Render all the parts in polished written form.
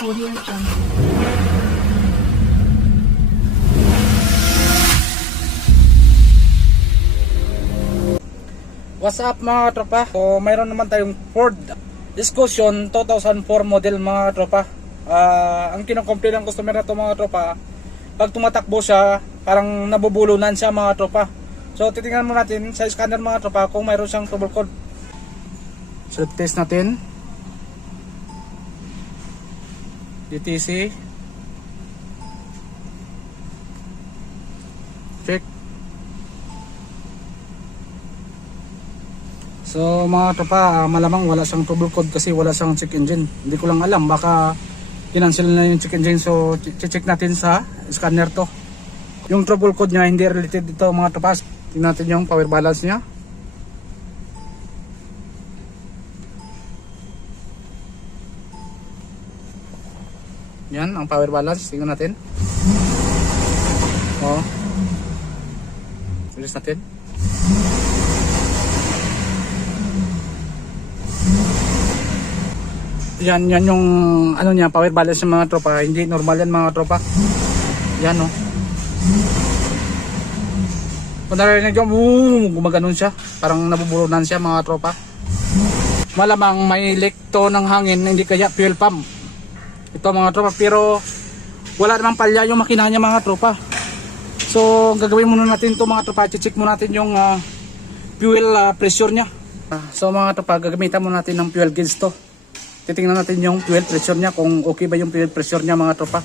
Audio Jungle. What's up mga tropa? So mayroon naman tayong Ford Discussion 2004 model mga tropa. Ang kinukomplain ng customer na to mga tropa, pag tumatakbo siya, parang nabubulunan siya mga tropa. So titingnan mo natin sa scanner mga tropa kung mayroon siyang trouble code. So test natin. DTC. Check. So mga tropa, malamang wala siyang trouble code kasi wala siyang check engine. Hindi ko lang alam, baka kinancel na yung check engine. So check natin sa scanner to. Yung trouble code niya hindi related dito mga tropa. Tingnan natin yung power balance niya. Yan ang power balance, tingnan natin. Oh. Tulis natin. Yan yung ano niya, power balance ng mga tropa. Hindi normal yan mga tropa. Yan oh. Kung narinig nyo, gumaganon siya. Parang nabubulunan siya mga tropa. Malamang may leak to ng hangin, hindi kaya fuel pump. Ito mga tropa, pero wala namang palya yung makina niya mga tropa. So gagawin muna natin to mga tropa. Check muna natin yung fuel pressure niya. So mga tropa, gagamitan muna natin ng fuel gauge to. Titingnan natin yung fuel pressure niya, kung okay ba yung fuel pressure niya mga tropa.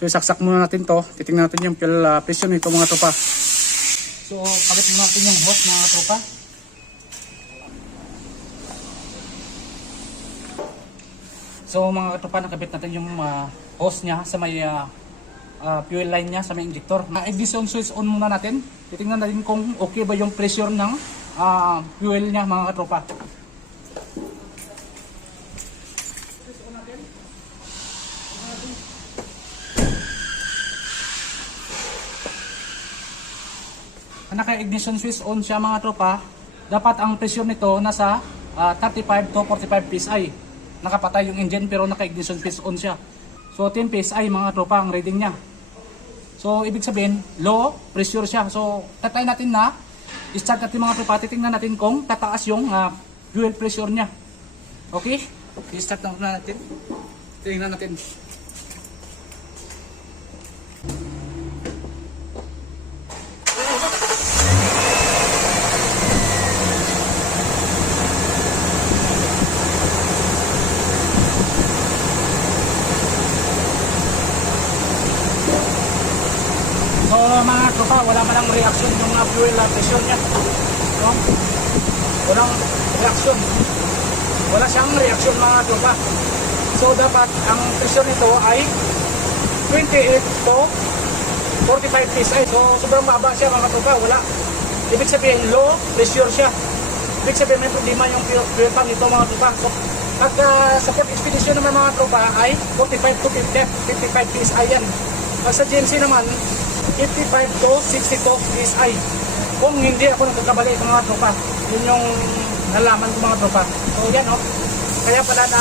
So isaksak muna natin to, titingnan natin yung fuel pressure nito mga tropa. So kabit muna natin yung hose mga tropa. So mga tropa, nakabit natin yung hose niya sa may fuel line niya, sa may injector. Ignition switch on muna natin, titingnan natin kung okay ba yung pressure ng fuel niya mga tropa. Naka-ignition switch on siya mga tropa, dapat ang pressure nito nasa 35 to 45 PSI. Nakapatay yung engine pero naka-ignition switch on siya. So 10 PSI mga tropa ang reading niya. So ibig sabihin low pressure siya. So tatry natin na i-start natin mga tropa, titingnan natin kung tataas yung fuel pressure niya. Okay? I-start na natin. Tingnan natin. So mga tropa, wala man lang reaction yung fuel pressure niya. No? Walang reaction. Wala siyang reaction mga tropa. So dapat ang pressure nito ay 28 to 45 PSI. So sobrang baba siya mga tropa. Wala. Ibig sabihin low pressure siya. Ibig sabihin may problema yung fuel pump nito mga tropa. So, pag sa port expedition naman mga tropa ay 45 to 55 PSI yan. Pag sa GMC naman 55 to 62 PSI. Kung hindi ako nagkakabali mga tropa, yun yung nalaman ko mga tropa. So yan o. Kaya pala na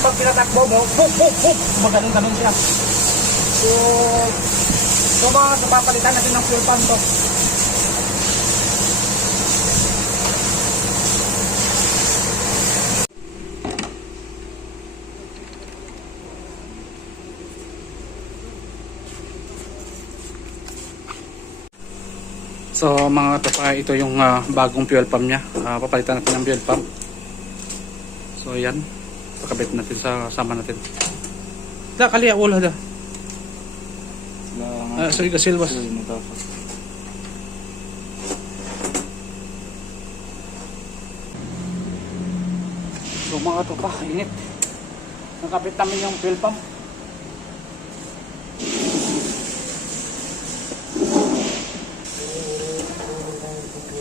pag pinatakbo mo, boop boop boop, maganon-ganon siya. So mga tropa, palitan natin ng fuel pump to. So mga tropa, ito yung bagong fuel pump niya. Papalitan natin ng fuel pump. So yan, pakabit natin sa sama natin. Da kaliya wala da. Sorry ka silwas. So mga tropa, init. Nakabit namin yung fuel pump.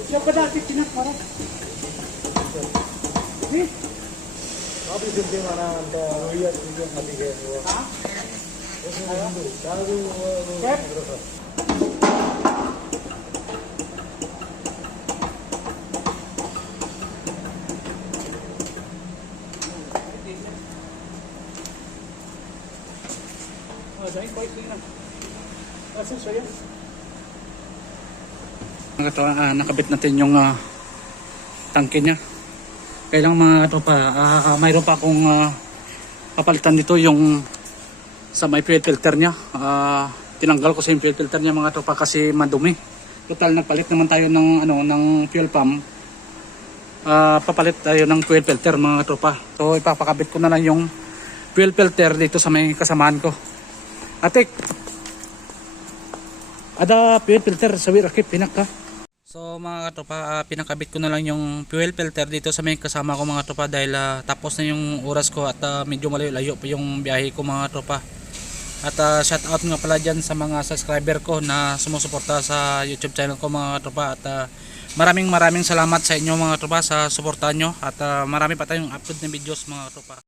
Siapa dah tinak marah? Ni? Abi sini mana anda roya sini mati ke? Ah? Kep? dahil ko ito na. Kasi so yan. Nakabit natin yung tangke niya. Kailang mga ito pa, mayroon pa akong papalitan dito yung sa may fuel filter niya. Tinanggal ko sa yung fuel filter niya mga ito pa kasi madumi. Total nagpalit naman tayo ng ng fuel pump. Papalit tayo ng fuel filter mga tropa. So ipapakabit ko na lang yung fuel filter dito sa may kasamaan ko. Atik. Ada fuel filter sa wirakip pinak ka. So mga tropa, pinakabit ko na lang yung fuel filter dito sa may kasama ko mga tropa dahil tapos na yung oras ko at medyo malayo-layo pa yung biyahe ko mga tropa. At shout out nga pala dyan sa mga subscriber ko na sumusuporta sa YouTube channel ko mga tropa. At maraming salamat sa inyo mga tropa sa suportahan nyo. At marami pa tayong upload na videos mga tropa.